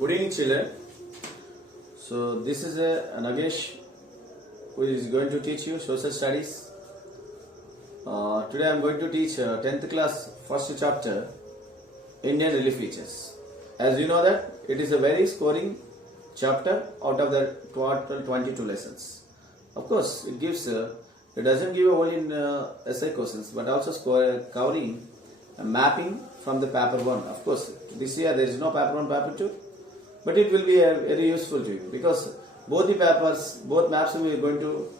Good evening, children. So this is Nagesh, who is going to teach you social studies. Today I am going to teach 10th class first chapter, Indian relief features. As you know that it is a very scoring chapter out of the total 22 lessons. Of course, it gives it doesn't give only in essay questions, but also covering mapping from the paper 1. Of course, this year there is no paper 1, paper 2, but it will be very useful to you because both the papers, both maps we are going to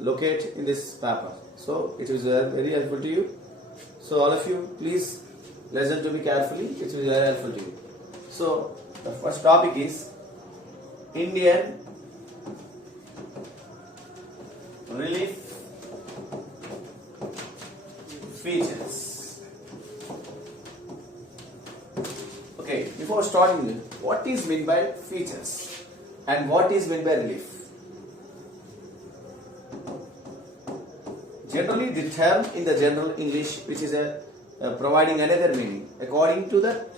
locate in this paper. So it is very helpful to you. So all of you, please listen to me carefully. It will be very helpful to you. So the first topic is Indian relief features. Okay, before starting, what is meant by features and what is meant by relief? Generally, the term in the general English, which is providing another meaning. According to the,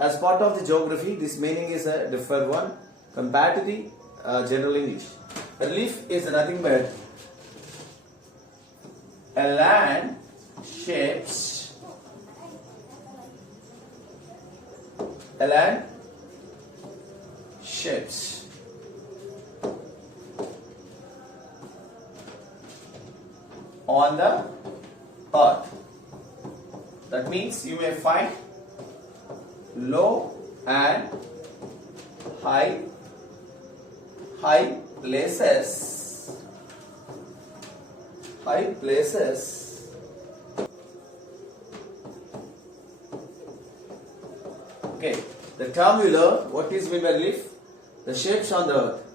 as part of the geography, this meaning is a different one compared to the general English. Relief is nothing but a land shapes on the earth. That means you may find low and high places. Okay, the term you learn, what is meant by relief? The shapes on the earth,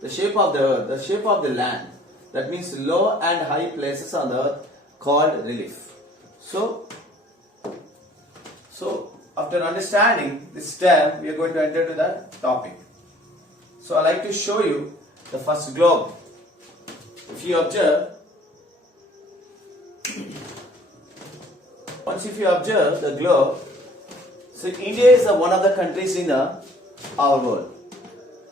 the shape of the earth, the shape of the land. That means low and high places on the earth called relief. So after understanding this term, we are going to enter to the topic. So I like to show you the first globe. If you observe, if you observe the globe, so India is one of the countries in our world.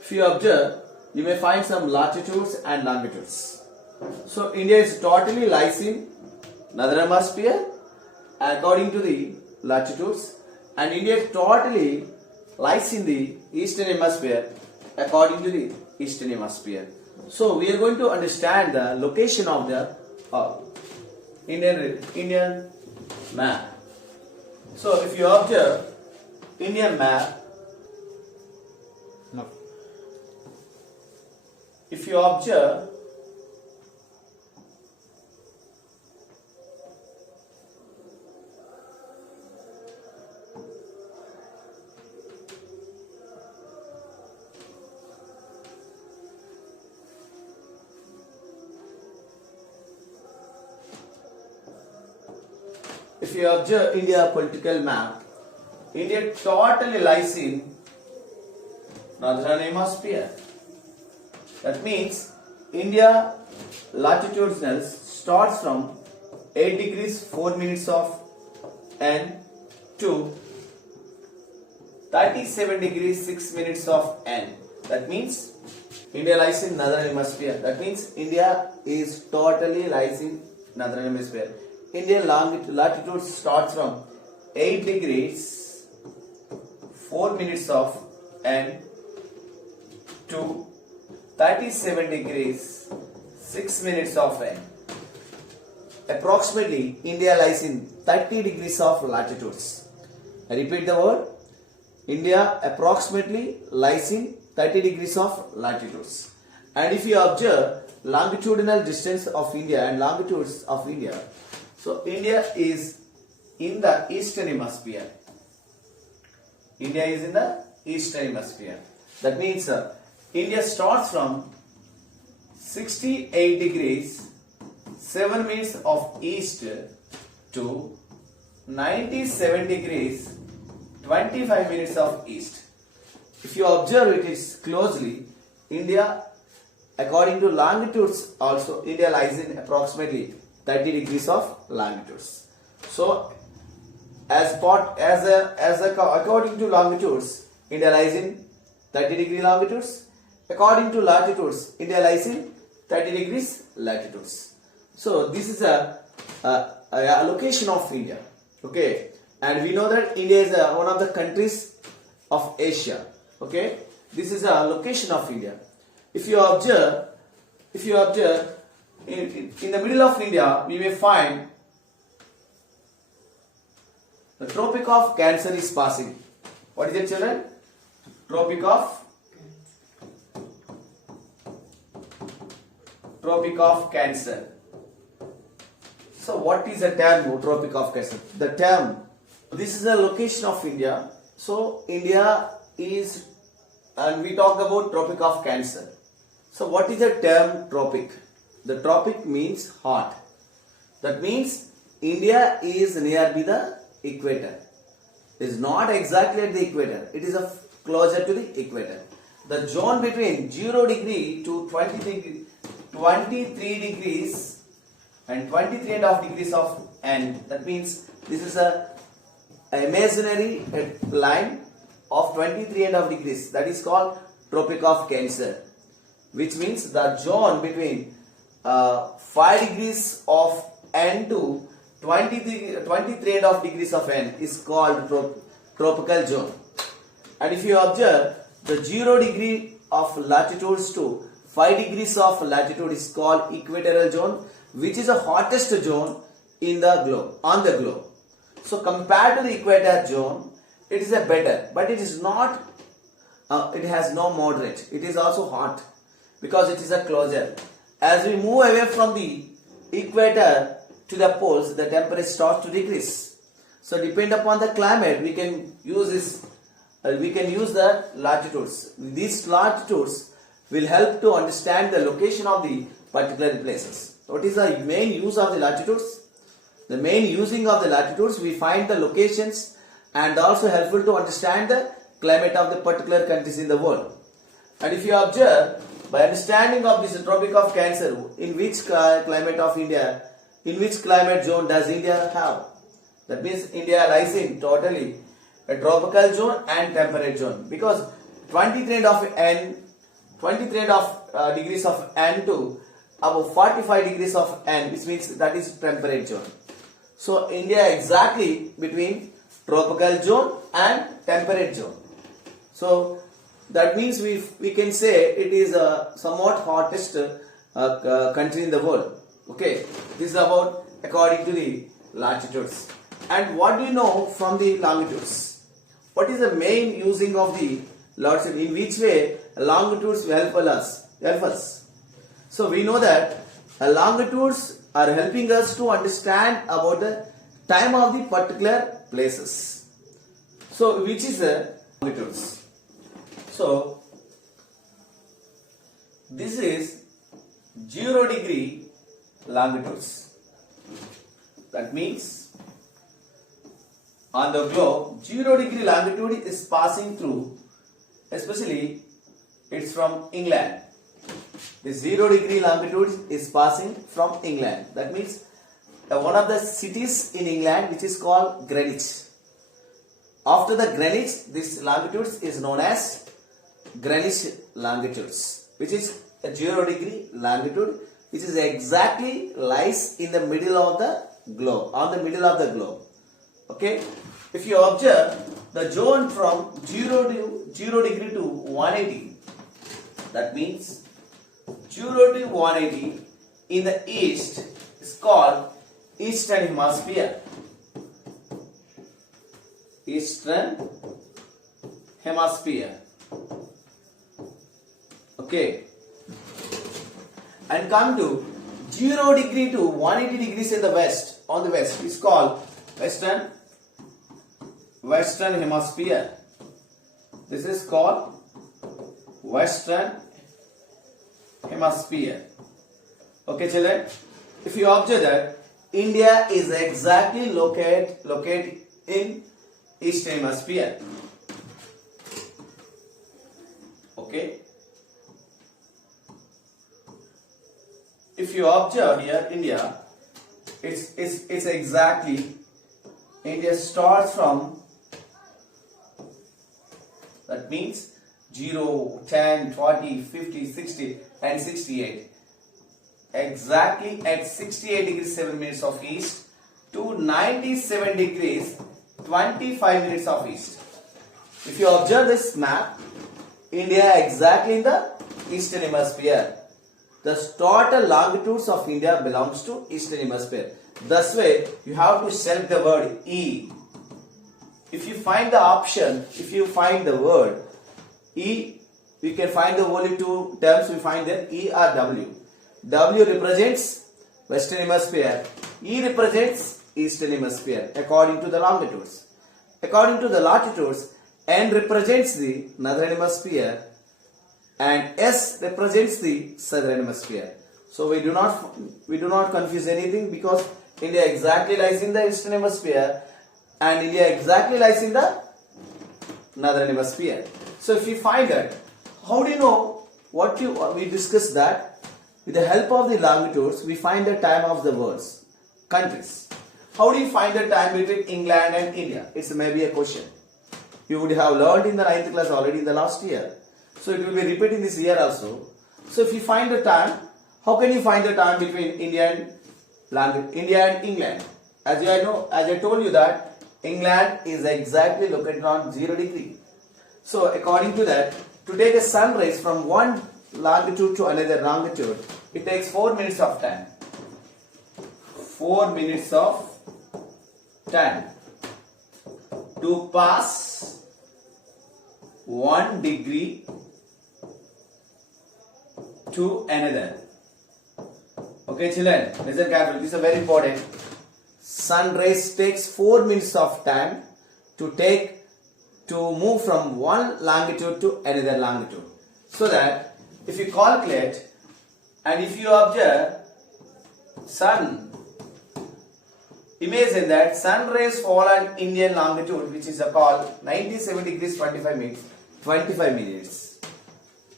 If you observe, you may find some latitudes and longitudes. So India is totally lies in northern hemisphere according to the latitudes, and India totally lies in the eastern hemisphere according to the eastern hemisphere. So we are going to understand the location of the Indian map. So if you observe Indian map, if you observe India political map, India totally lies in northern hemisphere. That means India latitudinal starts from 8 degrees 4 minutes of N to 37 degrees 6 minutes of N. That means India lies in northern hemisphere. That means India is totally lies in northern hemisphere. Indian latitude starts from 8 degrees 4 minutes of N to 37 degrees 6 minutes of N. Approximately, India lies in 30 degrees of latitudes. I repeat the word. India approximately lies in 30 degrees of latitudes. And if you observe longitudinal distance of India and longitudes of India, so India is in the eastern hemisphere. India is in the eastern hemisphere. That means India starts from 68 degrees 7 minutes of east to 97 degrees 25 minutes of east. If you observe it is closely, India, according to longitudes also, India lies in approximately 30 degrees of longitudes. So according to longitudes, India lies in 30-degree longitudes. According to latitudes, India lies in 30 degrees latitudes. So this is a location of India. Okay, and we know that India is one of the countries of Asia. Okay, this is a location of India. If you observe in the middle of India, we may find the Tropic of Cancer is passing. What is it, children? Tropic of Cancer. So what is the term Tropic of Cancer? The term, this is a location of India. So India is, and we talk about Tropic of Cancer. So what is the term tropic? The tropic means hot. That means India is nearby the equator. It is not exactly at the equator. It is closer to the equator. The zone between 0 degree to 23 degrees and 23.5 degrees of N. That means this is a imaginary line of 23.5 degrees. That is called Tropic of Cancer, which means the zone between 5 degrees of N to 23.5 degrees of N is called tropical zone. And if you observe, the 0 degree of latitudes to 5 degrees of latitude is called equatorial zone, which is the hottest zone in the globe, on the globe. So compared to the equator zone, it is a better, but it is not, it has no moderate. It is also hot because it is a closer. As we move away from the equator to the poles, the temperature starts to decrease. So depend upon the climate, we can use this. We can use the latitudes. These latitudes will help to understand the location of the particular places. What is the main use of the latitudes? The main using of the latitudes, we find the locations and also helpful to understand the climate of the particular countries in the world. And if you observe, by understanding of this Tropic of Cancer, in which climate of India, in which climate zone does India have? That means India lies in totally a tropical zone and temperate zone, because 23 degrees of N to above 45 degrees of N, which means that is temperate zone. So India exactly between tropical zone and temperate zone. So that means we can say it is a somewhat hottest country in the world. Okay, this is about according to the latitudes. And what do you know from the longitudes? What is the main using of the latitude? In which way longitudes will help us? So we know that longitudes are helping us to understand about the time of the particular places. So which is the longitudes? So this is 0 degree longitudes. That means on the globe, 0 degree longitude is passing through, especially it's from England. The 0 degree longitude is passing from England. That means one of the cities in England, which is called Greenwich. After the Greenwich, this longitude is known as Greenwich longitudes, which is a 0 degree longitude, which is exactly lies in the middle of the globe, on the middle of the globe. Okay, if you observe the zone from 0 degree to 180, that means 0 to 180 in the east is called Eastern Hemisphere. Eastern Hemisphere. Okay, and come to 0 degree to 180 degrees in the west, on the west is called Western Hemisphere. This is called Western Hemisphere. Okay, children, if you observe that India is exactly located in Eastern Hemisphere. Okay, if you observe here India, it's exactly, India starts from, that means 0, 10, 40, 50, 60 and 68. Exactly at 68 degrees 7 minutes of east to 97 degrees 25 minutes of east. If you observe this map, India exactly in the eastern hemisphere. The total longitudes of India belongs to eastern hemisphere. Thus way, you have to select the word E. If you find the option, if you find the word E, we can find the only two terms we find there, E or W. W represents western hemisphere, E represents eastern hemisphere according to the longitudes. According to the latitudes, N represents the northern hemisphere and S represents the southern hemisphere. So we do not confuse anything, because India exactly lies in the eastern hemisphere and India exactly lies in the northern hemisphere. So if you find that, how do you know what we discussed that? With the help of the longitudes, we find the time of the words, countries. How do you find the time between England and India? It's maybe a question. You would have learned in the 9th class already in the last year. So it will be repeating this year also. So if you find the time, how can you find the time between India and England? As I told you that England is exactly located on 0 degree. So according to that, to take a sun rays from one longitude to another longitude, it takes 4 minutes of time. 4 minutes of time to pass 1 degree to another. Okay children, listen carefully, this is very important. Sun rays takes 4 minutes of time to move from one longitude to another longitude. So that if you calculate and if you observe sun, imagine that sun rays fall on Indian longitude, which is called 97 degrees 25 minutes.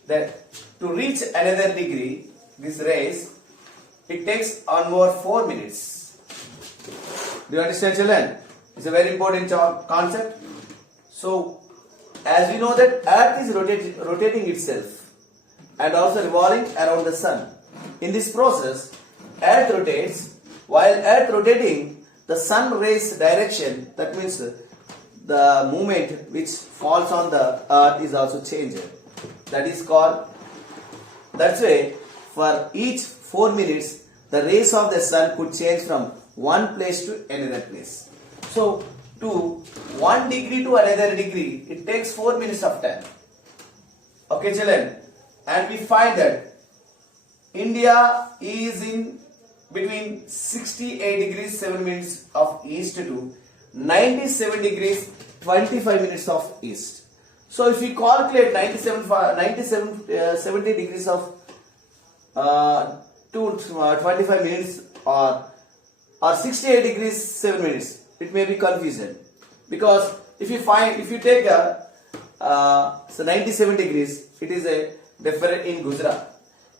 Then to reach another degree, this rays, it takes on more 4 minutes. Do you understand children? It's a very important concept. So as we know that earth is rotating itself and also revolving around the sun. In this process, earth rotates. While earth rotating, the sun rays direction, that means the movement which falls on the earth is also changed. That is called, that's why for each 4 minutes, the rays of the sun could change from one place to another place. So to 1 degree to another degree, it takes 4 minutes of time. Okay children, and we find that India is in between 68 degrees 7 minutes of east to 97 degrees 25 minutes of east. So if we calculate 70 degrees of to 25 minutes or 68 degrees 7 minutes, it may be confusion, because if you take a 97 degrees, it is a different in Gujarat.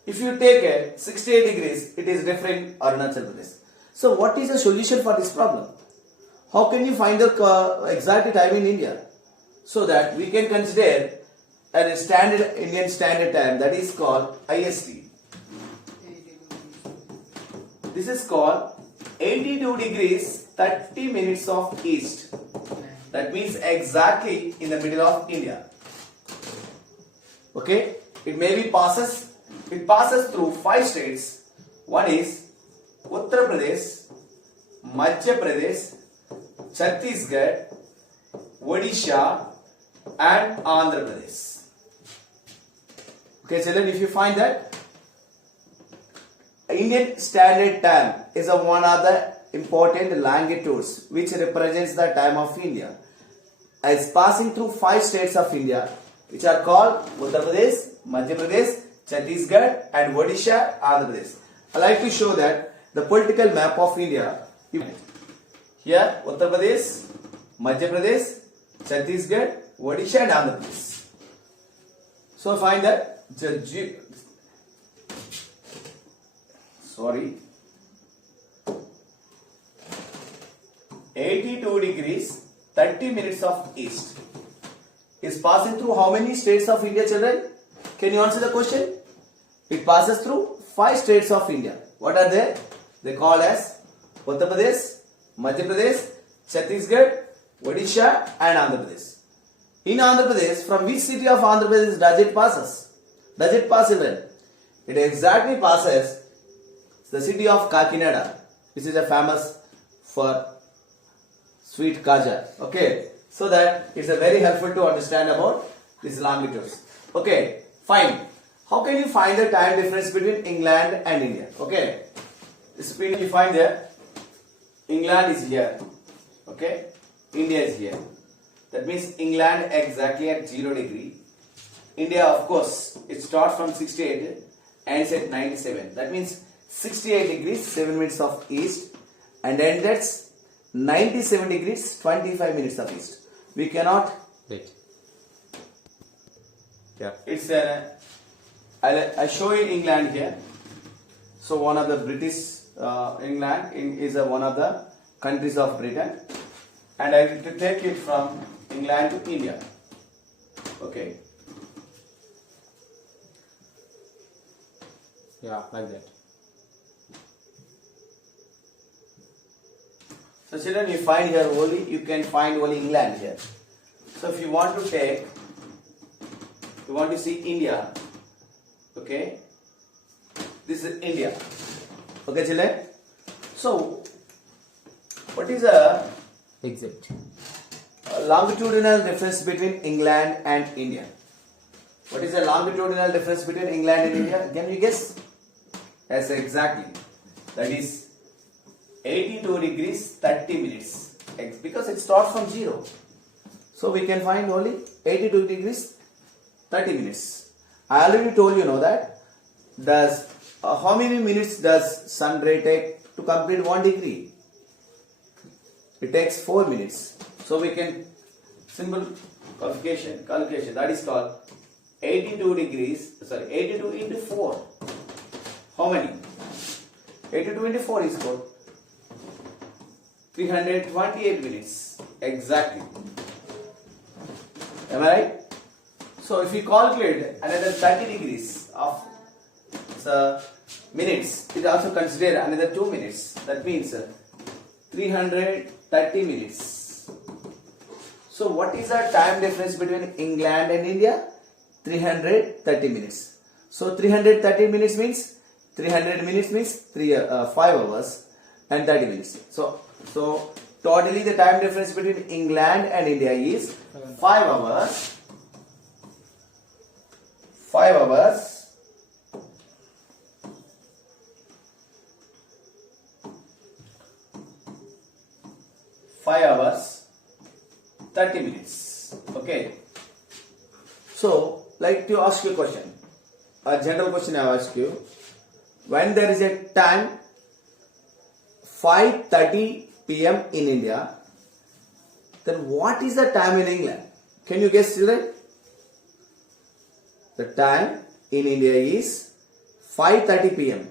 If you take a 68 degrees, it is different in Arunachal Pradesh. So what is the solution for this problem? How can you find the exact time in India? So that we can consider a standard Indian standard time, that is called IST. This is called 82 degrees 30 minutes of east. That means exactly in the middle of India. Okay, it passes through 5 states. One is Uttar Pradesh, Madhya Pradesh, Chhattisgarh, Odisha and Andhra Pradesh. Okay children, if you find that Indian Standard Time is one of the important longitudes which represents the time of India, as passing through 5 states of India, which are called Uttar Pradesh, Madhya Pradesh, Chhattisgarh and Odisha, Andhra Pradesh. I like to show that the political map of India. Here Uttar Pradesh, Madhya Pradesh, Chhattisgarh, Odisha and Andhra Pradesh. So find that 82 degrees 30 minutes of east. is passing through how many states of India, children? Can you answer the question? It passes through 5 states of India. What are they? They call as Uttar Pradesh, Madhya Pradesh, Chhattisgarh, Odisha and Andhra Pradesh. In Andhra Pradesh, from which city of Andhra Pradesh does it passes? Does it pass, children? It exactly passes the city of Kakinada, which is a famous for sweet kaja. Okay, so that it's a very helpful to understand about these longitudes. Okay, fine. How can you find the time difference between England and India? Okay, this speed you find there. England is here. Okay, India is here. That means England exactly at 0 degree. India, of course, it starts from 68 and it's at 97. That means 68 degrees 7 minutes of east and then that's 97 degrees 25 minutes of east. We cannot wait. Yeah, it's I show you England here. So one of the British England is one of the countries of Britain, and I will take it from England to India. Okay. Yeah, like that. So children, you find here only, you can find only England here. So if you want to take, you want to see India, okay, this is India. Okay children, so what is a exact longitudinal difference between England and India? What is the longitudinal difference between England and India? Can you guess? Yes, exactly. That is 82 degrees 30 minutes. Because it starts from 0. So we can find only 82 degrees 30 minutes. I already told you that. Does how many minutes does sun ray take to complete 1 degree? It takes 4 minutes. So we can simple calculation that is called 82 into 4. How many? 82 into 4 is called 328 minutes. Exactly. Am I right? So if we calculate another 30 degrees of minutes, it also consider another 2 minutes. That means 330 minutes. So what is the time difference between England and India? 330 minutes. So 330 minutes means 300 minutes means 5 hours and 30 minutes. So totally the time difference between England and India is 5 hours. 5 hours. 5 hours 30 minutes. Okay. So, like to ask you a question. A general question I ask you. When there is a time 5:30 p.m. in India, then what is the time in England? Can you guess, children? The time in India is 5:30 p.m.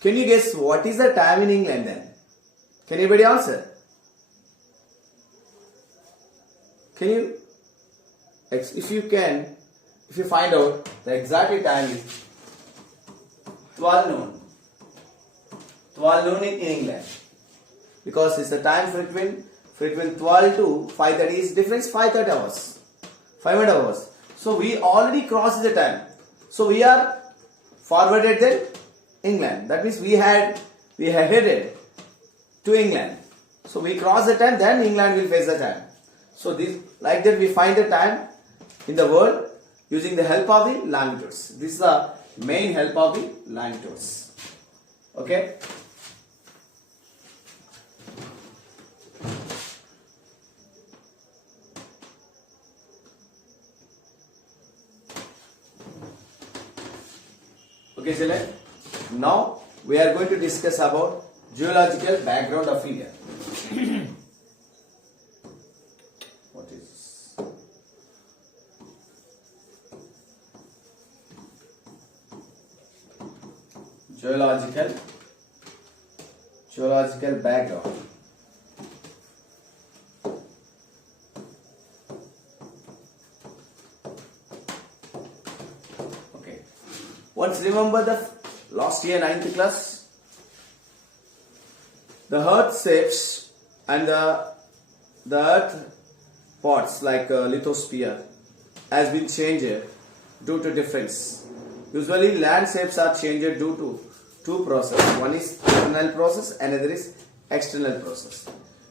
Can you guess what is the time in England then? Can anybody answer? Can you? If you find out the exact time is 12 noon. 12 noon in England. Because it's the time between 12 to 5:30 is difference 5:30 hours. 500 hours. So we already crossed the time. So we are forwarded than England. That means we had headed to England. So we cross the time, then England will face the time. So this like that we find the time in the world using the help of the longitudes. This is the main help of the longitudes. Okay. Okay, children. Now we are going to discuss about geological background of India. What is this? Geological background. Once remember the last year 9th class? The earth shapes and the earth parts like lithosphere has been changed due to difference. Usually land shapes are changed due to two processes. One is internal process and another is external process.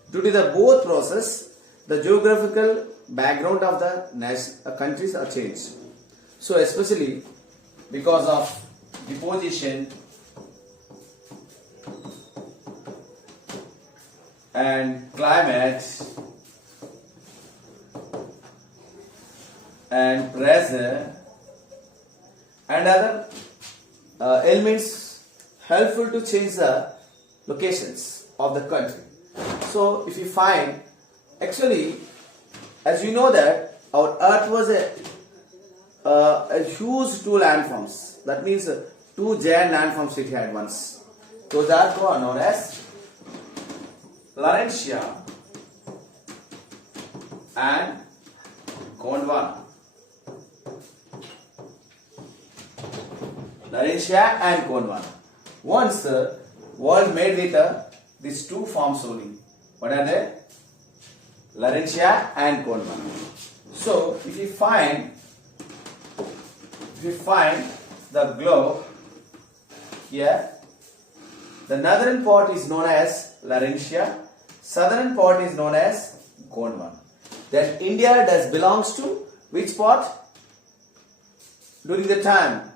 Due to the both process, the geographical background of the countries are changed. So especially because of deposition and climate and pressure and other elements helpful to change the locations of the country. So if you find, actually, as you know that our earth was a huge two landforms. That means two giant landforms it had once. Those are known as Laurentia and Gondwana. Laurentia and Gondwana. Once world made with these two forms only. What are they? Laurentia and Gondwana. So if you find the globe here, the northern part is known as Laurentia, southern part is known as Gondwana. Then India belongs to which part? During the time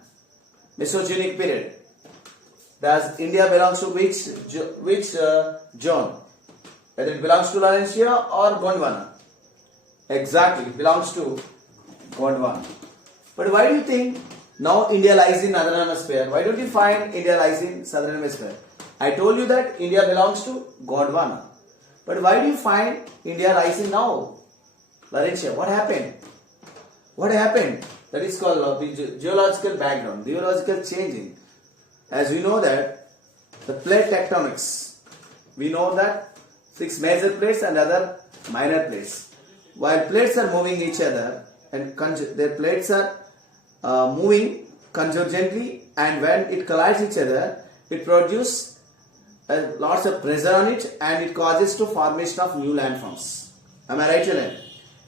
Mesozoic period, does India belongs to which zone? Whether it belongs to Laurentia or Gondwana? Exactly, it belongs to Gondwana. But why do you think now India lies in northern hemisphere? Why don't you find India lies in southern hemisphere? I told you that India belongs to Gondwana. But why do you find India lies in now Laurentia? What happened? What happened? That is called the geological background, geological changing. As we know that the plate tectonics, we know that 6 major plates and other minor plates. While plates are moving each other and their plates are moving convergently, and when it collides each other, it produces lots of pressure on it and it causes to formation of new landforms. Am I right, children?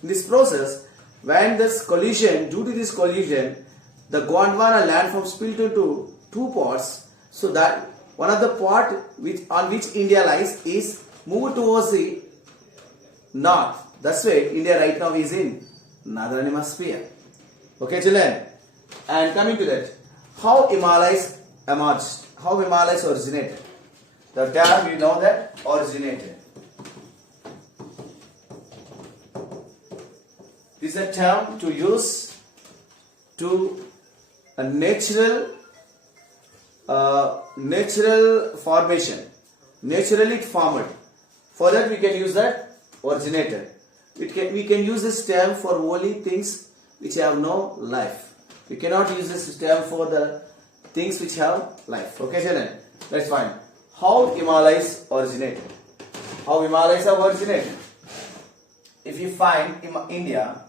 In this process, when this collision, due to this collision, the Gondwana landform split into two parts, so that one of the part on which India lies is moved towards the north. That's why India right now is in northern hemisphere. Okay, children. And coming to that, how Himalayas emerged, how Himalayas originated. The term we know that originated. This is a term to use to a natural formation, naturally formed. For that we can use that originated. We can use this term for only things which have no life. We cannot use this term for the things which have life. Okay, children? Let's find how Himalayas originated. How Himalayas have originated. If you find India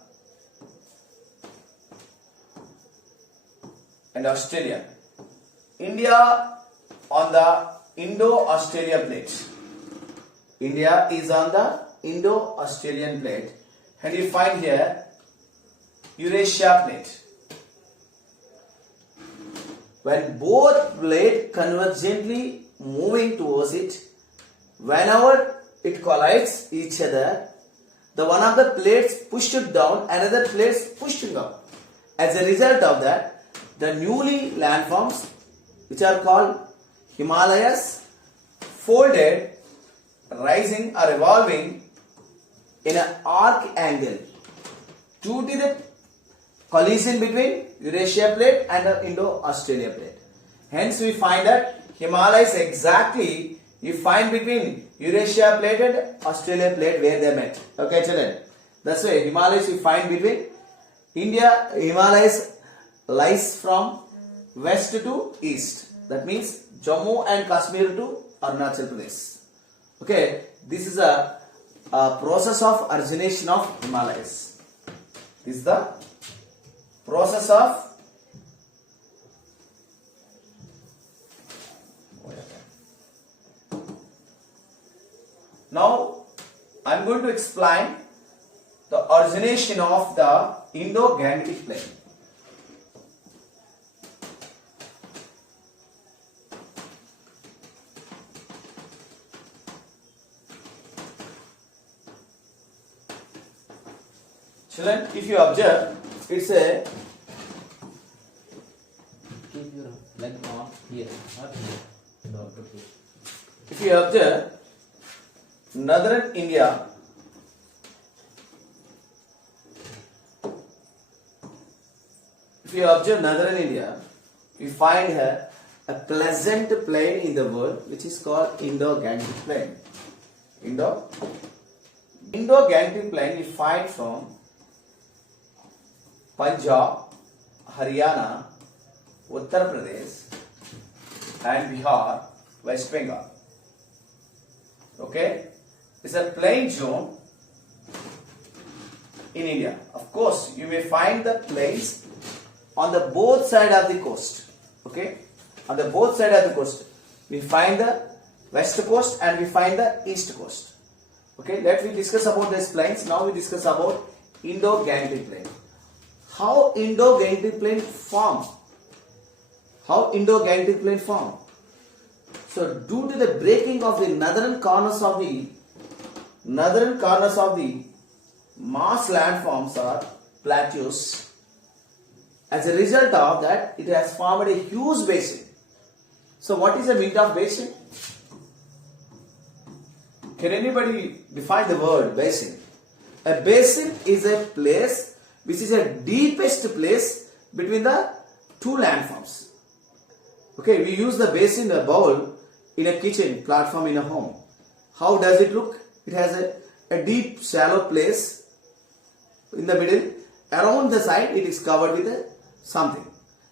and Australia, India on the Indo-Australia plate. India is on the Indo-Australian plate, and you find here Eurasia plate. When both plates convergently moving towards it, whenever it collides each other, the one of the plates pushed it down, another plates pushed it up. As a result of that, the newly landforms, which are called Himalayas, folded, rising or revolving in an arc angle due to the collision between Eurasia plate and the Indo-Australia plate. Hence we find that Himalayas exactly you find between Eurasia plate and Australia plate where they met. Okay, children. That's why Himalayas you find between India. Himalayas lies from west to east. That means Jammu and Kashmir to Arunachal Pradesh. Okay, this is a process of origination of Himalayas. This is the process of Now I am going to explain the origination of the Indo-Gangetic Plain. Children, if you observe, it's a Keep your leg on here, not here. No, okay. if you observe northern India, we find here a pleasant plain in the world which is called Indo-Gangetic Plain. Indo-Gangetic Plain we find from Punjab, Haryana, Uttar Pradesh and Bihar, West Bengal. Okay, it's a plain zone in India. Of course, you may find the plains on the both side of the coast. Okay, on the both side of the coast, we find the west coast and we find the east coast. Okay, let me discuss about these plains. Now we discuss about Indo-Gangetic Plain. How Indo-Gangetic Plain formed? How Indo-Gangetic Plain formed? So, due to the breaking of the northern corners of the mass landforms or plateaus, as a result of that, it has formed a huge basin. So, what is the meaning of basin? Can anybody define the word basin? A basin is a place which is a deepest place between the two landforms. Okay, we use the basin, a bowl in a kitchen, platform in a home. How does it look? It has a deep, shallow place in the middle. Around the side, it is covered with something.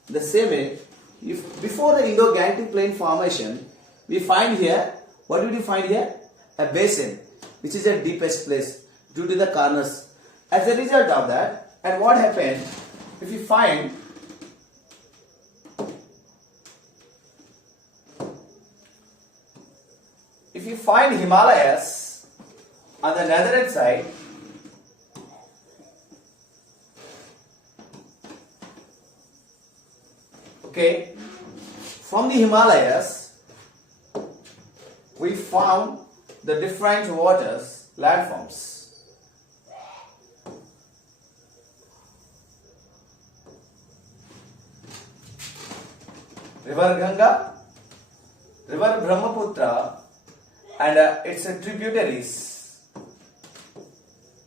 The same way, if before the Indo-Gangetic Plain formation, we find here, what did we find here? A basin, which is the deepest place due to the corners. As a result of that, and what happened, if you find Himalayas on the northern side, okay, from the Himalayas we found the different waters, landforms. River Ganga, River Brahmaputra and its tributaries.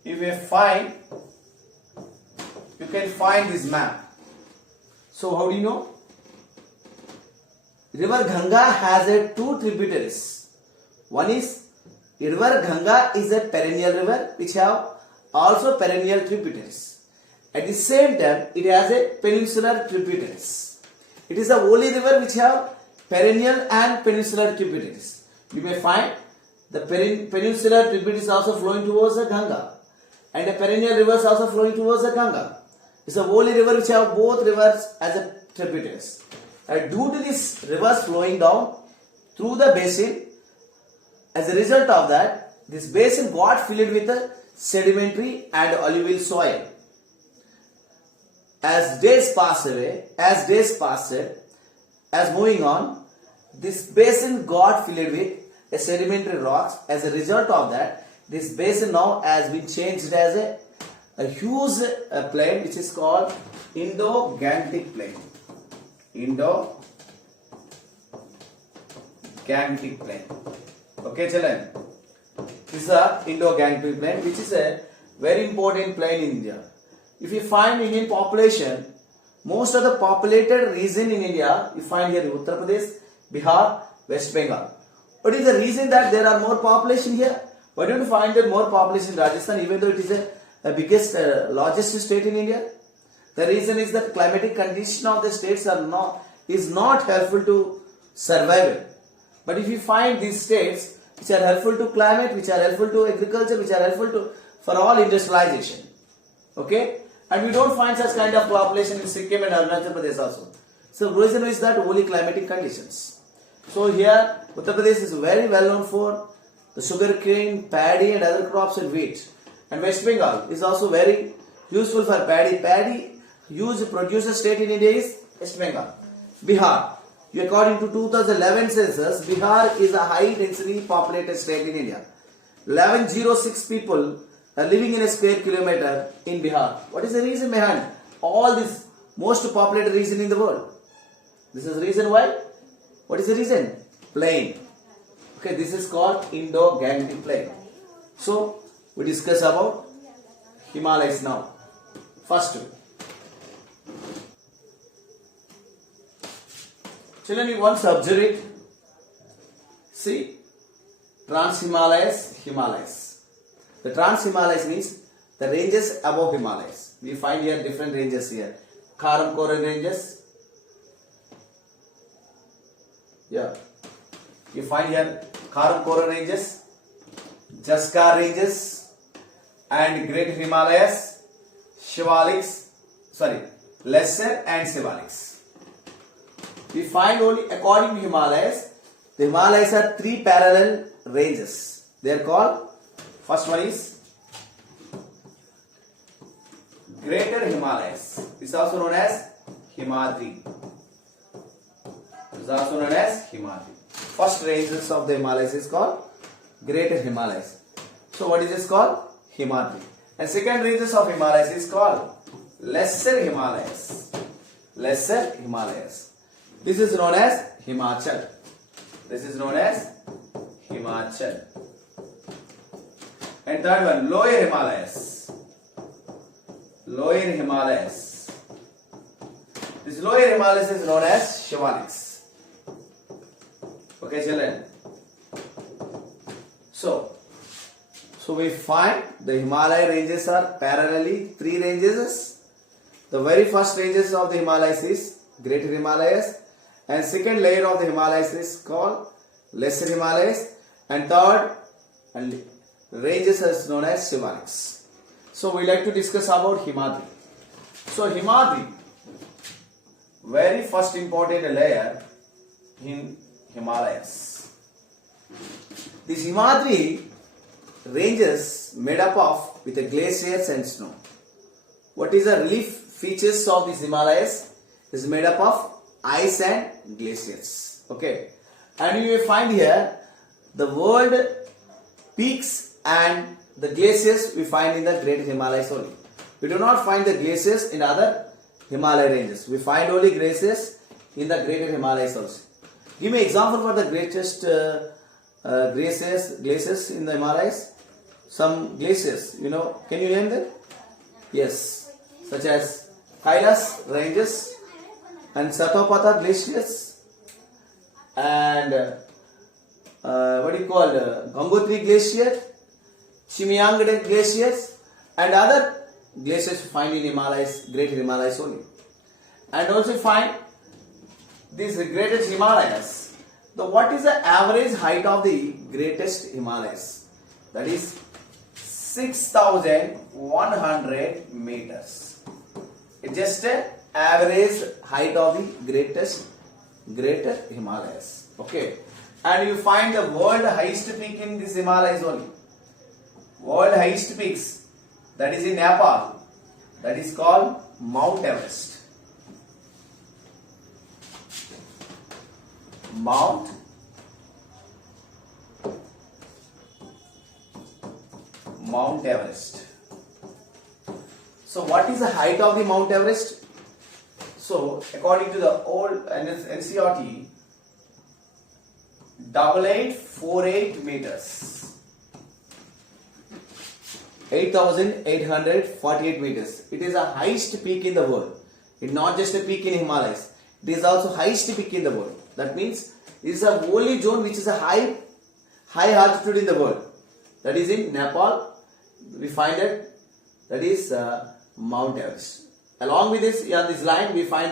You can find this map. So how do you know? River Ganga has two tributaries. One is River Ganga is a perennial river which have also perennial tributaries. At the same time, it has a peninsular tributaries. It is a only river which have perennial and peninsular tributaries. You may find the peninsular tributaries also flowing towards the Ganga and the perennial rivers also flowing towards the Ganga. It's a only river which have both rivers as a tributaries. And due to these rivers flowing down through the basin, as a result of that, this basin got filled with a sedimentary and alluvial soil. As days passed, as moving on, this basin got filled with a sedimentary rocks. As a result of that, this basin now has been changed as a huge plain which is called Indo-Gangetic Plain. Indo-Gangetic Plain. Okay, children. This is a Indo-Gangetic Plain which is a very important plain in India. If you find Indian population, most of the populated region in India, you find here Uttar Pradesh, Bihar, West Bengal. What is the reason that there are more population here? Why don't you find there more population in Rajasthan, even though it is the biggest, largest state in India? The reason is that climatic condition of the states is not helpful to survival. But if you find these states which are helpful to climate, which are helpful to agriculture, which are helpful for all industrialization, okay, and we don't find such kind of population in Sikkim and Arunachal Pradesh also. So reason is that only climatic conditions. So here Uttar Pradesh is very well known for the sugarcane, paddy and other crops and wheat. And West Bengal is also very useful for paddy. Paddy used producer state in India is West Bengal. Bihar. According to 2011 census, Bihar is a high density populated state in India. 1106 people are living in a square kilometer in Bihar. What is the reason behind all this most populated region in the world? This is the reason why. What is the reason? Plain. Okay, this is called Indo-Gangetic Plain. So, we discuss about Himalayas now. First, children, you once observe it. See, Trans-Himalayas, Himalayas. The Trans-Himalayas means the ranges above Himalayas. We find here different ranges here. Karakoram ranges. Yeah. You find here Karakoram ranges, Jaskar ranges, and Great Himalayas, Lesser and Shivaliks. We find only according to Himalayas, the Himalayas are three parallel ranges. They are called, first one is Greater Himalayas. This is also known as Himadri. First ranges of the Himalayas is called Greater Himalayas. So what is this called? Himadri. And second ranges of Himalayas is called Lesser Himalayas. This is known as Himachal. And third one, Lower Himalayas. This Lower Himalayas is known as Shivaliks. Okay, children. So we find the Himalaya ranges are parallelly three ranges. The very first ranges of the Himalayas is Greater Himalayas, and second layer of the Himalayas is called Lesser Himalayas, and third ranges is known as Shivaliks. So we like to discuss about Himadri. So Himadri, very first important layer in Himalayas. This Himadri ranges made up of with the glaciers and snow. What is the relief features of these Himalayas? Is made up of ice and glaciers. Okay, and you will find here the world peaks and the glaciers we find in the Great Himalayas only. We do not find the glaciers in other Himalaya ranges. We find only glaciers in the Greater Himalayas also. Give me example for the greatest glaciers in the Himalayas. Some glaciers, can you name them? Yes, such as Kailas ranges and Satopatha glaciers and Gangotri glacier, Chimiangde glaciers and other glaciers you find in Himalayas, Greater Himalayas only. And also find these greatest Himalayas. What is the average height of the greatest Himalayas? That is 6,100 meters. It's just an average height of the Greater Himalayas. Okay. And you find the world highest peak in this Himalayas only. World highest peaks, that is in Nepal. That is called Mount Everest. Mount Everest. So what is the height of the Mount Everest? So according to the old NCERT, 8848 meters. 8,848 meters. It is the highest peak in the world. It is not just a peak in Himalayas. It is also highest peak in the world. That means it is a only zone which is a high altitude in the world. That is in Nepal. We find it. That is Mount Everest. Along with this, on this line, we find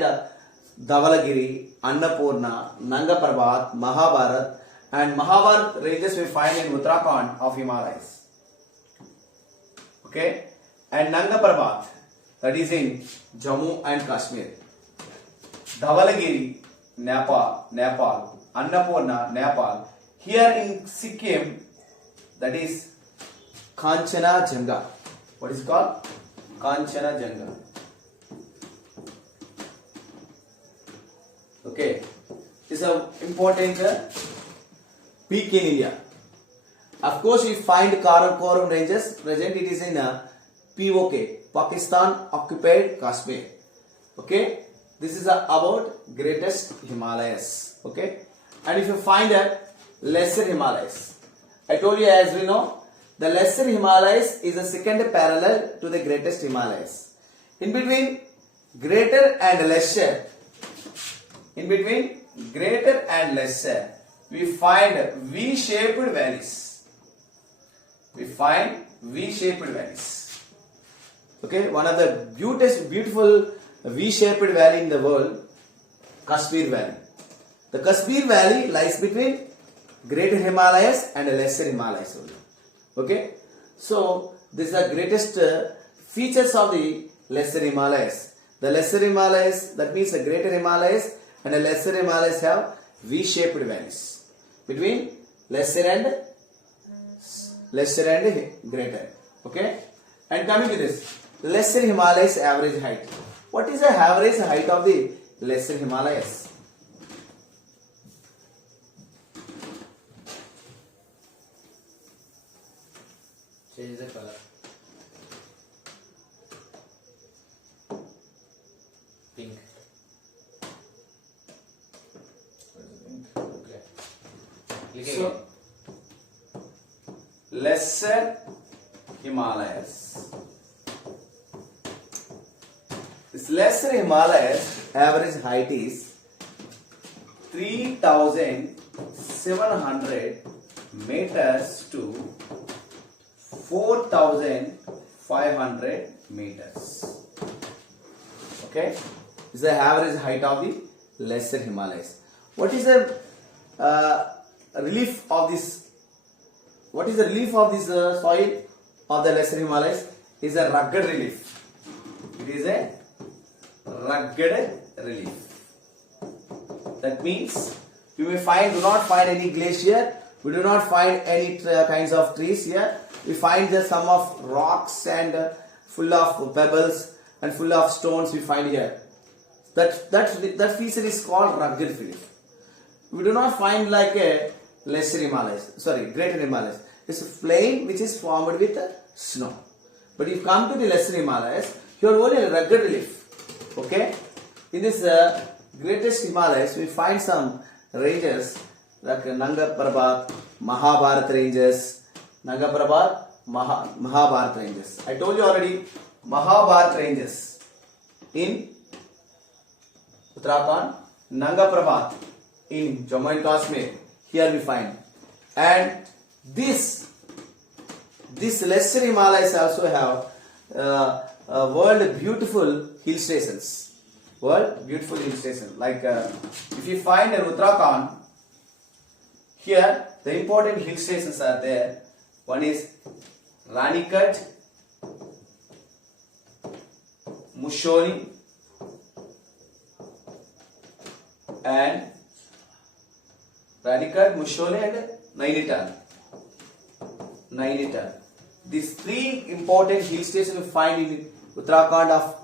Dhavalagiri, Annapurna, Nanga Parbat, Mahabharat, and Mahabharat ranges we find in Uttarakhand of Himalayas. Okay, and Nanga Parbat, that is in Jammu and Kashmir. Dhavalagiri, Nepal, Annapurna, Nepal. Here in Sikkim, that is Kanchanajunga. What is it called? Kanchanajunga. Okay, it's an important peak in India. Of course, we find Karakoram ranges present. It is in POK, Pakistan occupied Kashmir. Okay, this is about greatest Himalayas. Okay, and if you find that lesser Himalayas, I told you, as we know, the lesser Himalayas is the second parallel to the greatest Himalayas. In between greater and lesser, we find V-shaped valleys. Okay, one of the beautiful V-shaped valley in the world, Kashmir Valley. The Kashmir Valley lies between greater Himalayas and lesser Himalayas only. Okay, so these are the greatest features of the lesser Himalayas. The lesser Himalayas, that means the greater Himalayas and the lesser Himalayas have V-shaped valleys between lesser and greater. Okay, and coming to this, lesser Himalayas average height. What is the average height of the lesser Himalayas? Change the color. Pink. Okay. Click So, again. lesser Himalayas. This lesser Himalayas average height is 3,700 meters to 4,500 meters. Okay, this is the average height of the lesser Himalayas. What is the relief of this? What is the relief of this soil of the lesser Himalayas? Is a rugged relief. It is a rugged relief. That means you may do not find any glacier. We do not find any kinds of trees here. We find the some of rocks and full of pebbles and full of stones we find here. That feature is called rugged relief. We do not find like a lesser Himalayas, greater Himalayas. It's a plain which is formed with snow. But if you come to the lesser Himalayas, you are only a rugged relief. Okay? In this greatest Himalayas, we find some ranges like Nanga Parbat, Mahabharat ranges, Nanga Parbat, Mahabharat ranges. I told you already, Mahabharat ranges in Uttarakhand, Nanga Parbat in Jammu and Kashmir. Here we find, and this lesser Himalayas also have world beautiful hill stations. Like if you find in Uttarakhand, here the important hill stations are there. One is Ranikat, Musholi, and Nainital. These three important hill stations we find in Uttarakhand of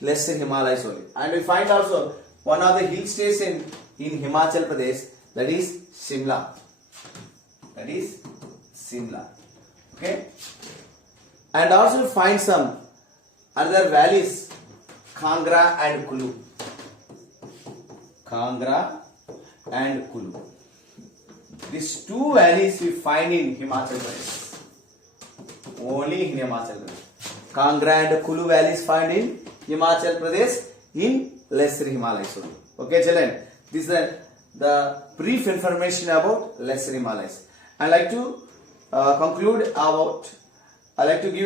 lesser Himalayas only. And we find also one of the hill station in Himachal Pradesh, that is Shimla. Okay. And also find some other valleys, Kangra and Kulu. These two valleys we find in Himachal Pradesh. Only in Himachal Pradesh. Kangra and Kulu valleys find in Himachal Pradesh in lesser Himalayas only. Okay, children. This is the brief information about lesser Himalayas. I like to give a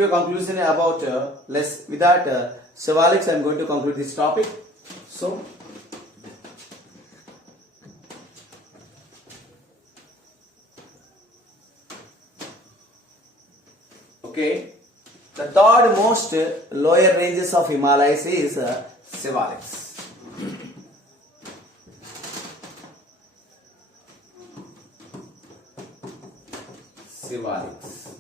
conclusion about with that Shivalics I am going to conclude this topic. So, okay, the third most lower ranges of Himalayas is Shivalics. Sivalix.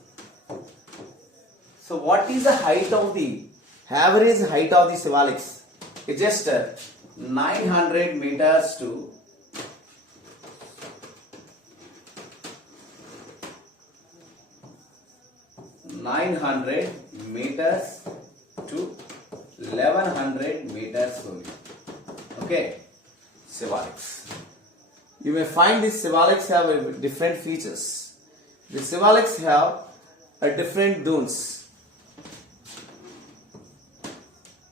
So what is the height of the average height of the Sivalix? It's just 900 meters to 900 meters to 1100 meters only. Okay, Sivalix. You may find these Sivalix have different features. The Sivalix have a different dunes.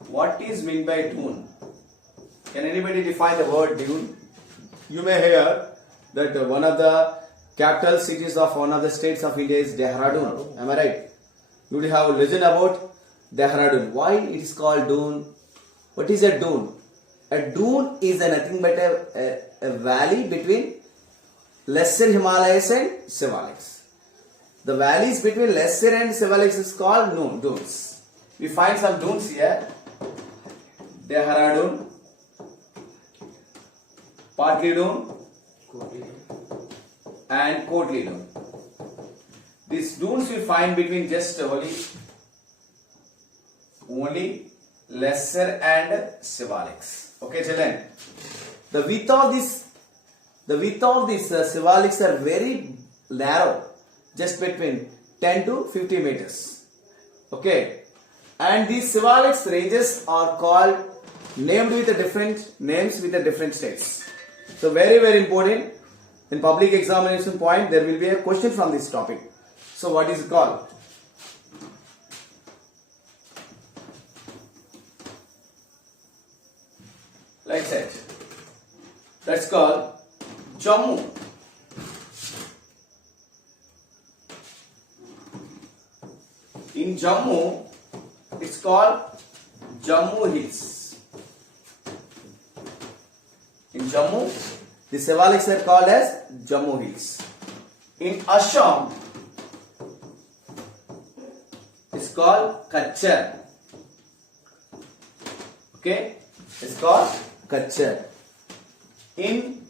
What is meant by dune? Can anybody define the word dune? You may hear that one of the capital cities of one of the states of India is Dehradun. Am I right? You will have listened about Dehradun. Why it is called dune? What is a dune? A dune is nothing but a valley between Lesser Himalayas and Sivalix. The valleys between Lesser and Sivalix is called dunes. We find some dunes here. Dehradun, part-1 and part-2. These dunes we find between just only Lesser and Sivalix. Okay, children. The width of this Sivalix are very narrow, just between 10 to 50 meters. Okay, and these Sivalix ranges are called named with a different names with the different states. So very important. In public examination point, there will be a question from this topic. So what is it called? Like that. That's called Jammu. In Jammu, it's called Jammu Hills. In Jammu, the Sivalix are called as Jammu Hills. In Assam, it's called Kachar. Okay, it's called Kachar. In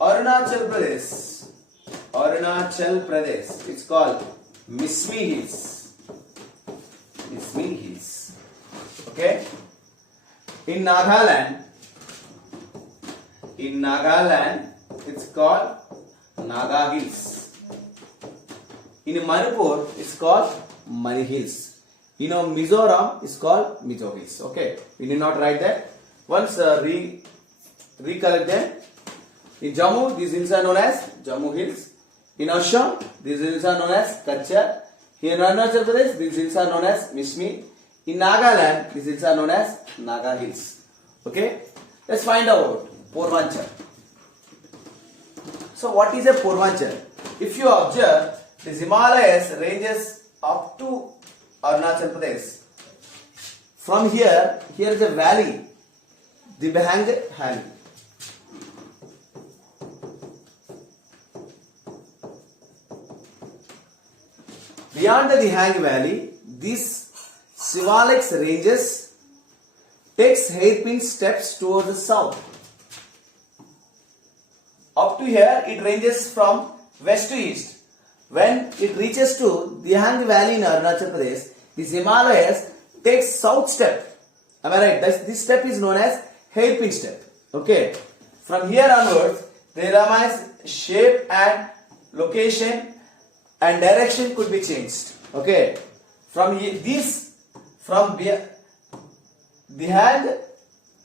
Arunachal Pradesh, it's called Mismi Hills. Mismi Hills. Okay. In Nagaland, it's called Naga Hills. In Manipur, it's called Mani Hills. In Mizoram, it's called Mizo Hills. Okay, we need not write that. Once recollect them. In Jammu, these hills are known as Jammu Hills. In Assam, these hills are known as Kachar. Here in Arunachal Pradesh, these hills are known as Mismi. In Nagaland, these hills are known as Naga Hills. Okay, let's find out Purvanchal. So what is a Purvanchal? If you observe, the Himalayas ranges up to Arunachal Pradesh. From here is a valley, the Vanga Valley. Beyond the Vanga Valley, this Sivalix ranges takes hairpin steps towards the south. Up to here, it ranges from west to east. When it reaches to the Vanga Valley in Arunachal Pradesh, this Himalayas takes south step. Am I right? This step is known as hairpin step. Okay. From here onwards, the Rama's shape and location and direction could be changed. Okay. From beyond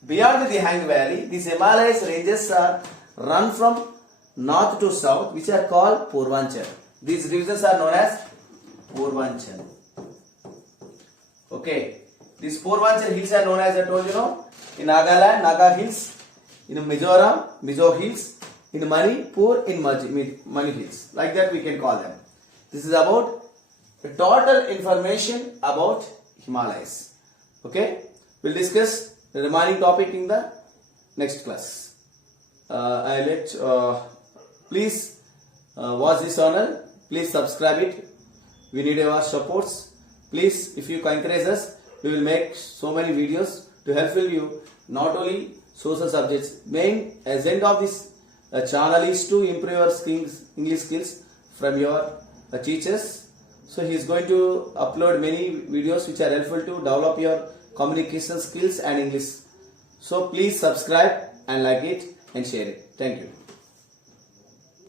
the Vanga Valley, these Himalayas ranges are run from north to south, which are called Purvanchal. These regions are known as Purvanchal. Okay. These Purvanchal hills are known as, I told you, in Nagaland, Naga Hills. In Mizoram, Mizo Hills. In Manipur, in Mani Hills. Like that we can call them. This is about the total information about Himalayas. Okay. We'll discuss the remaining topic in the next class. Please watch this channel. Please subscribe it. We need your supports. Please, if you encourage us, we will make so many videos to help you not only social subjects. Main agenda of this channel is to improve your English skills from your teaches. So he is going to upload many videos which are helpful to develop your communication skills and English. So please subscribe and like it and share it. Thank you.